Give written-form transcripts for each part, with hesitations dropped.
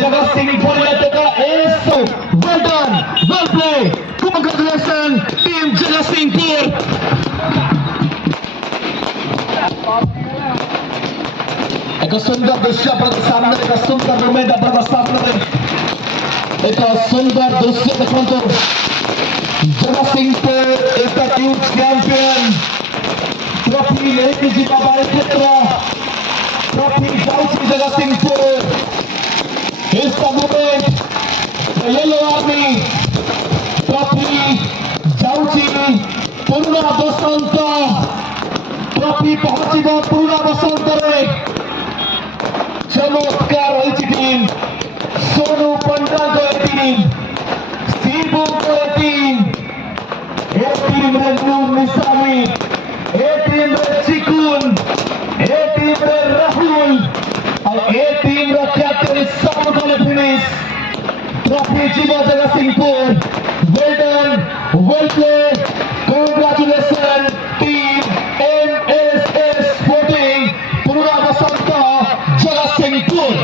Jagat Singh well done, well played. Congratulations, team Jagat Singhpur. एक सुंदर दृश्य आपके सामने, एक सुंदर मोमेंट आपके सामने, एक सुंदर दृश्य देखो तो जगत Singhpur is the huge champion. Trophy लेके जीता बारिकेtra. ट्रॉफी जाऊँगी जगत Singhpur. Is the moment. The yellow army. Trophy जाऊँगी पूर्णा बसंत. ट्रॉफी पहुँची वो पूर्णा बसंत रे. चमत्कार रही टीम. सोनू पंडा को टीम. सीबू को टीम. ए टीम में नूर निसामी. ए टीम में चिकुन. ए टीम में राहुल. और ए टीम में कैप्टन साम को फिनिश. ट्रॉफी जीवा जगत Singhpur. Well done, well played. Congratulations, team MSS Sporting पूर्णा बसंत जगत सिंहपुर.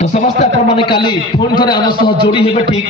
तो समस्त आपण माने काली फोन करे आम सह जोड़ी हेबे ठीक